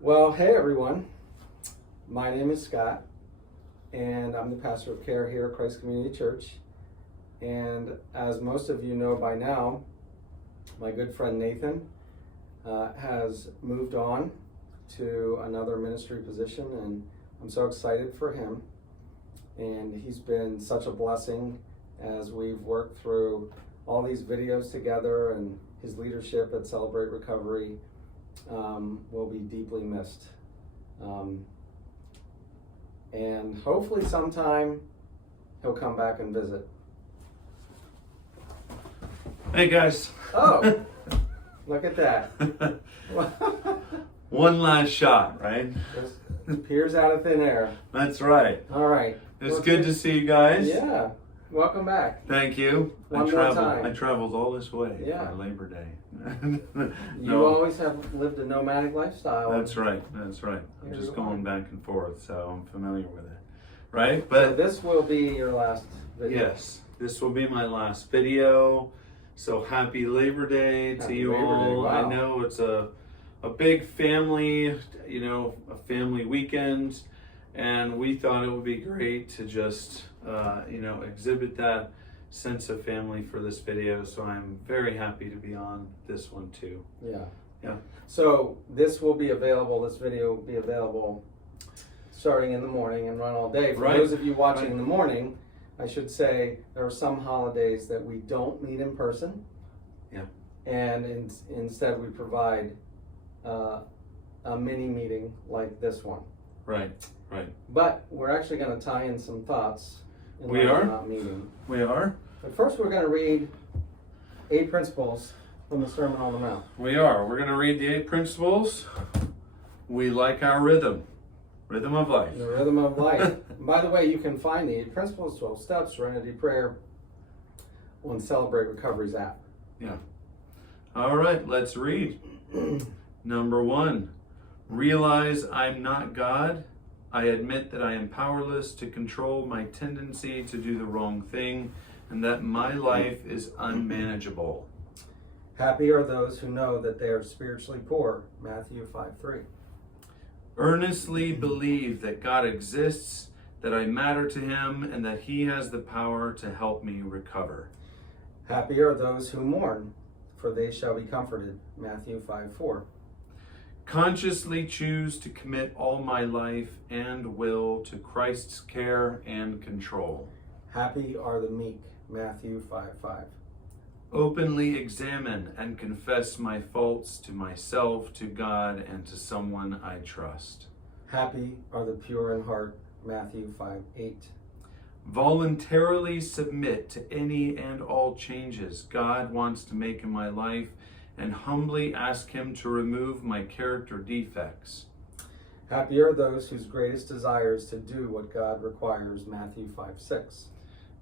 Well, hey everyone. My name is Scott, and I'm the pastor of care here at Christ Community Church. And as most of you know by now, my good friend Nathan has moved on to another ministry position, and I'm so excited for him. And he's been such a blessing as we've worked through all these videos together, and his leadership at Celebrate Recovery will be deeply missed. And hopefully sometime he'll come back and visit. Hey guys. Oh, look at that. One last shot, right? Just appears out of thin air. That's right. All right. It's good to see you guys. Yeah. Welcome back. Thank you. One more time. I traveled all this way Yeah. for Labor Day. You always have lived a nomadic lifestyle. That's right. That's right. I'm Here just you are. going back and forth, so I'm familiar with it. Right? So But this will be your last video. yes, this will be my last video. So happy Labor Day to Happy you Labor Day, all. wow. I know it's a big family, a family weekend, and we thought it would be great to just exhibit that sense of family for this video. So I'm very happy to be on this one too. Yeah. Yeah. So this video will be available starting in the morning and run all day. For Right. those of you watching Right. in the morning, I should say there are some holidays that we don't meet in person. Yeah. And instead we provide a mini meeting like this one. Right. Right. But we're actually going to tie in some thoughts in We light of are? not meeting. We are. But first we're going to read 8 principles from the Sermon on the Mount. We are. We're going to read the 8 principles. We like our rhythm of life. The rhythm of life. And by the way, you can find the 8 principles, 12 steps, Serenity Prayer on Celebrate Recovery's app. Yeah. All right, let's read. Number 1, realize I'm not God. I admit that I am powerless to control my tendency to do the wrong thing and that my life is unmanageable. Happy are those who know that they are spiritually poor, Matthew 5:3. Earnestly believe that God exists, that I matter to him, and that he has the power to help me recover. Happy are those who mourn, for they shall be comforted, Matthew 5:4. Consciously choose to commit all my life and will to Christ's care and control. Happy are the meek, Matthew 5:5. Openly examine and confess my faults to myself, to God, and to someone I trust. Happy are the pure in heart, Matthew 5:8. Voluntarily submit to any and all changes God wants to make in my life and humbly ask him to remove my character defects. Happy are those whose greatest desire is to do what God requires, Matthew 5:6.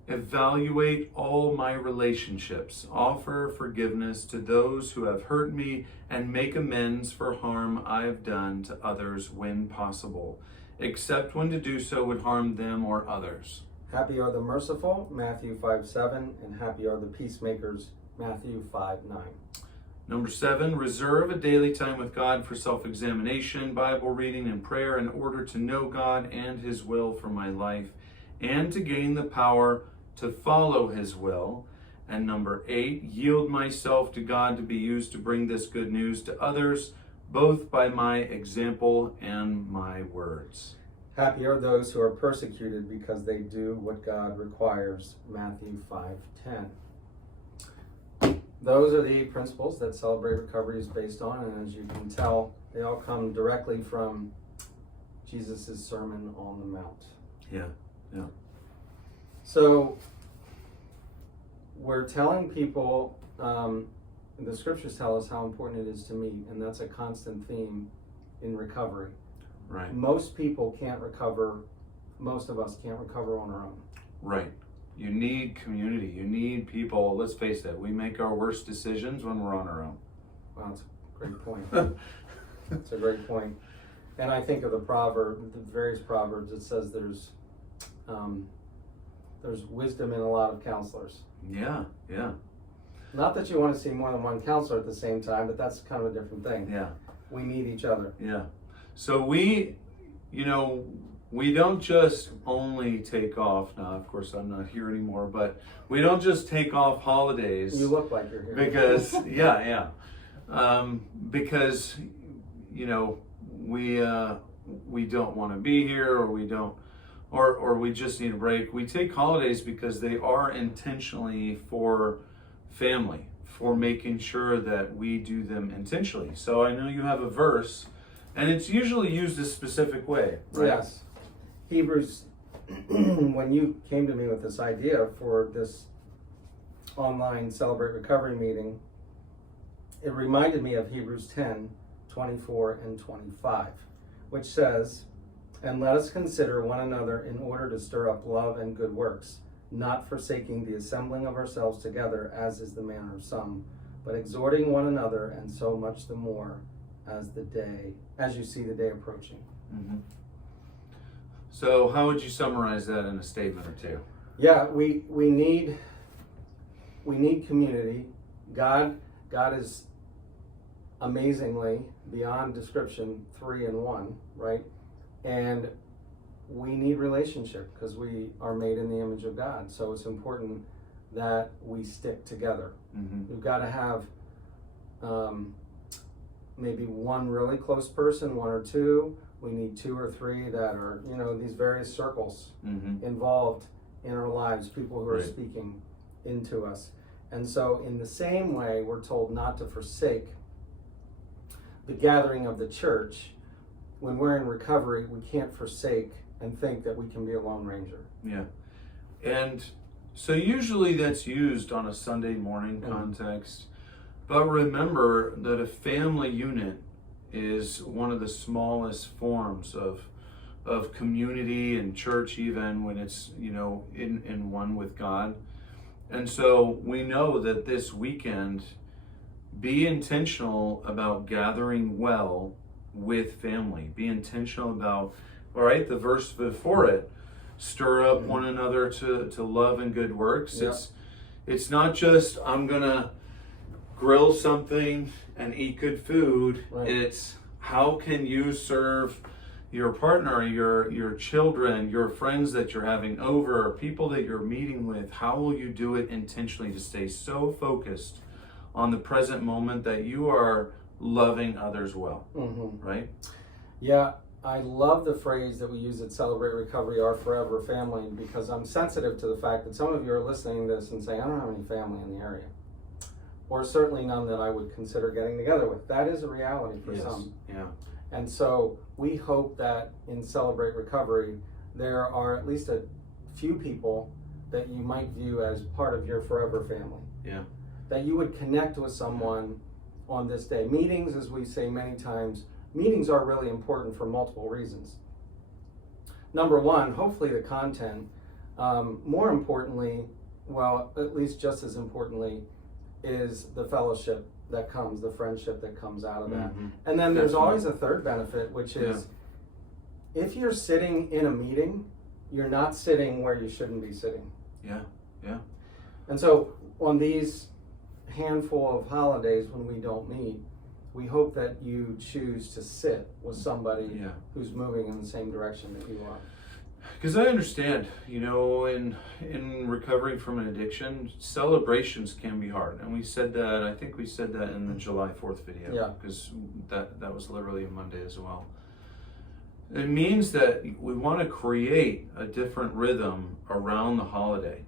Evaluate all my relationships, offer forgiveness to those who have hurt me, and make amends for harm I have done to others when possible, except when to do so would harm them or others. Happy are the merciful, Matthew 5:7, and happy are the peacemakers, Matthew 5:9. Number 7, reserve a daily time with God for self-examination, Bible reading, and prayer in order to know God and his will for my life and to gain the power to follow his will. And number 8, yield myself to God to be used to bring this good news to others, both by my example and my words. Happy are those who are persecuted because they do what God requires, Matthew 5:10. Those are the 8 principles that Celebrate Recovery is based on, and as you can tell, they all come directly from Jesus' Sermon on the Mount. Yeah. So we're telling people, the scriptures tell us how important it is to meet, and that's a constant theme in recovery. Right. Most people can't recover, most of us can't recover on our own. Right. You need community. You need people. Let's face it, we make our worst decisions when we're on our own. Wow, that's a great point. That's a great point. And I think of the various proverbs, it says there's wisdom in a lot of counselors. Yeah. Not that you want to see more than one counselor at the same time, but that's kind of a different thing. Yeah. We need each other. Yeah. So we, we don't just only take off. Now, of course, I'm not here anymore, but we don't just take off holidays. You look like you're here. Because, because, we don't want to be here, or we don't, or we just need a break. We take holidays because they are intentionally for family, for making sure that we do them intentionally. So I know you have a verse, and it's usually used a specific way, right? Yes. Hebrews, when you came to me with this idea for this online Celebrate Recovery meeting, it reminded me of Hebrews 10, 24 and 25, which says, "And let us consider one another in order to stir up love and good works, not forsaking the assembling of ourselves together, as is the manner of some, but exhorting one another, and so much the more as you see the day approaching." Mm-hmm. So how would you summarize that in a statement or two? Yeah, we need community. God is amazingly beyond description 3 in 1, right? And we need relationship because we are made in the image of God. So it's important that we stick together. Mm-hmm. We've got to have maybe one really close person, 1 or 2. We need 2 or 3 that are, these various circles Mm-hmm. involved in our lives, people who are Right. speaking into us. And so in the same way, we're told not to forsake the gathering of the church. When we're in recovery, we can't forsake and think that we can be a Lone Ranger. Yeah. And so usually that's used on a Sunday morning Mhm. context. But remember that a family unit is one of the smallest forms of community and church, even when it's, in one with God. And so we know that this weekend, be intentional about gathering well with family. Be intentional about, all right, the verse before it, stir up one another to love and good works. Yeah. It's not just, I'm gonna grill something and eat good food. Right. It's how can you serve your partner, your children, your friends that you're having over, people that you're meeting with. How will you do it intentionally to stay so focused on the present moment that you are loving others well, Mm-hmm. right? Yeah, I love the phrase that we use at Celebrate Recovery, our forever family, because I'm sensitive to the fact that some of you are listening to this and saying, I don't have any family in the area. Or certainly none that I would consider getting together with. That is a reality for some. Yeah. And so we hope that in Celebrate Recovery, there are at least a few people that you might view as part of your forever family. Yeah. That you would connect with someone on this day. Meetings, as we say many times, meetings are really important for multiple reasons. Number one, hopefully the content. More importantly, well, at least just as importantly, is the fellowship that comes, the friendship that comes out of that. Mhm. And then there's That's right. always a third benefit, which is if you're sitting in a meeting, you're not sitting where you shouldn't be sitting. Yeah. And so on these handful of holidays when we don't meet, we hope that you choose to sit with somebody Yeah. who's moving in the same direction that you are. Because I understand, in recovering from an addiction, celebrations can be hard. And we said that, I think we said that in the July 4th video. Yeah. Because that was literally a Monday as well. It means that we want to create a different rhythm around the holiday.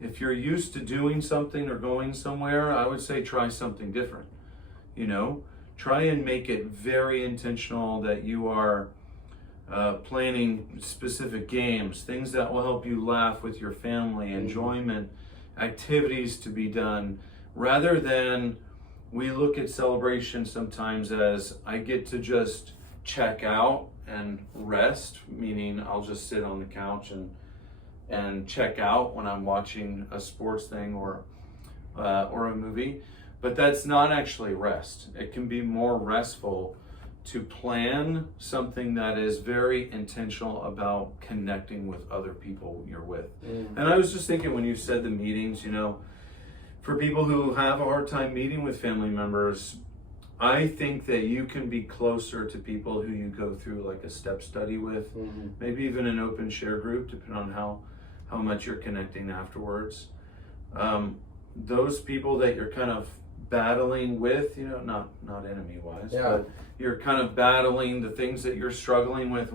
If you're used to doing something or going somewhere, I would say try something different. Try and make it very intentional that you are planning specific games, things that will help you laugh with your family, enjoyment, activities to be done, rather than we look at celebration sometimes as I get to just check out and rest, meaning I'll just sit on the couch and check out when I'm watching a sports thing or a movie. But that's not actually rest. It can be more restful to plan something that is very intentional about connecting with other people you're with. And I was just thinking when you said the meetings, for people who have a hard time meeting with family members, I think that you can be closer to people who you go through like a step study with, maybe even an open share group, depending on how much you're connecting afterwards. Those people that you're kind of battling with, not enemy wise, but you're kind of battling the things that you're struggling with.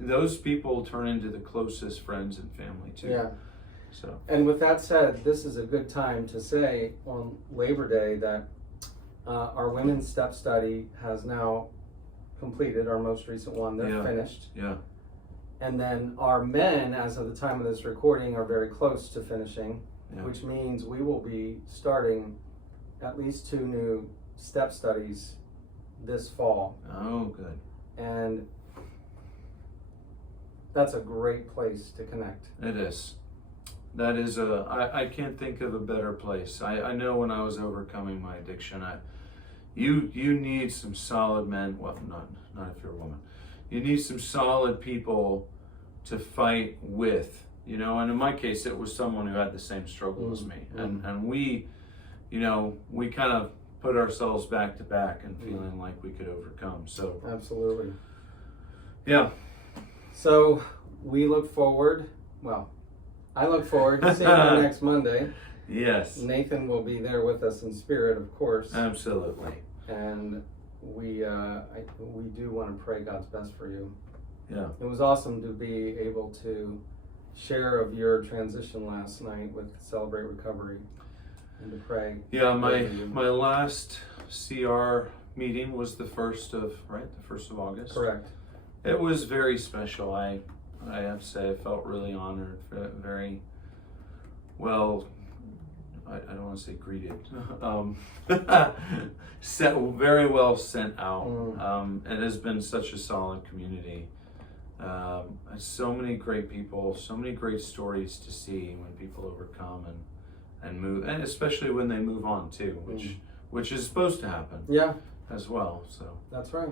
Those people turn into the closest friends and family too. Yeah. So. And with that said, this is a good time to say on Labor Day that our women's step study has now completed, our most recent one. They're finished. Yeah. And then our men, as of the time of this recording, are very close to finishing, which means we will be starting at least 2 new step studies this fall. Oh, good. And that's a great place to connect. It is. That is I can't think of a better place. I know when I was overcoming my addiction, you need some solid men. Well, not if you're a woman. You need some solid people to fight with, and in my case, it was someone who had the same struggle as me. And we, we kind of put ourselves back to back and feeling like we could overcome. So absolutely. Yeah. So we look forward, I look forward to seeing you next Monday. Yes. Nathan will be there with us in spirit, of course. Absolutely. And we do want to pray God's best for you. Yeah. It was awesome to be able to share of your transition last night with Celebrate Recovery and to pray. Yeah, my last CR meeting was the 1st of August. Correct. It was very special. I have to say I felt really honored, very well, I don't want to say greeted, very well sent out. It has been such a solid community. So many great people, so many great stories to see when people overcome and move, and especially when they move on too, which is supposed to happen. Yeah. As well. So that's right.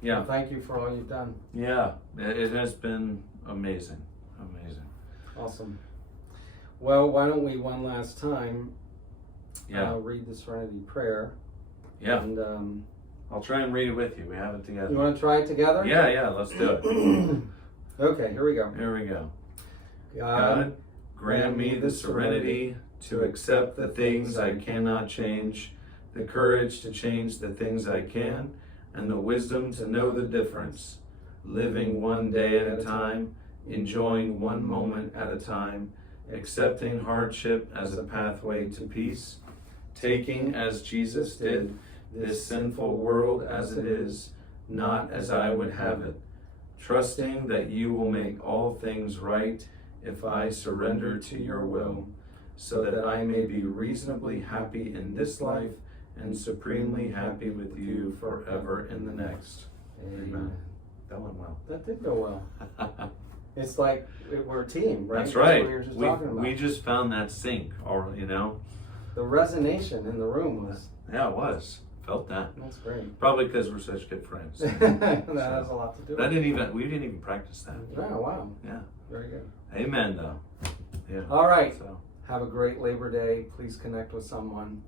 Yeah. Well, thank you for all you've done. Yeah, it has been amazing. Awesome. Well, why don't we one last time read the Serenity Prayer? Yeah. And I'll try and read it with you. We have it together. You want to try it together? Yeah, let's do it. Okay, here we go. Here we go. God, grant me the serenity to accept the things I cannot change, the courage to change the things I can, and the wisdom to know the difference, living one day at a time, enjoying one moment at a time, accepting hardship as a pathway to peace, taking, as Jesus did, this sinful world as it is, not as I would have it, trusting that you will make all things right if I surrender to your will, so that I may be reasonably happy in this life and supremely happy with you forever in the next. Amen. That went well. That did go well. It's like we're a team, right? That's right. What we were just talking about. We just found that sync, The resonance in the room was. Yeah, it was. Felt that. That's great. Probably because we're such good friends. That has a lot to do with it. We didn't even practice that. Oh, wow. Yeah. Very good. Amen, though. Yeah. All right. So. Have a great Labor Day. Please connect with someone.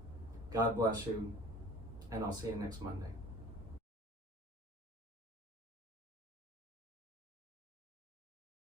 God bless you. And I'll see you next Monday.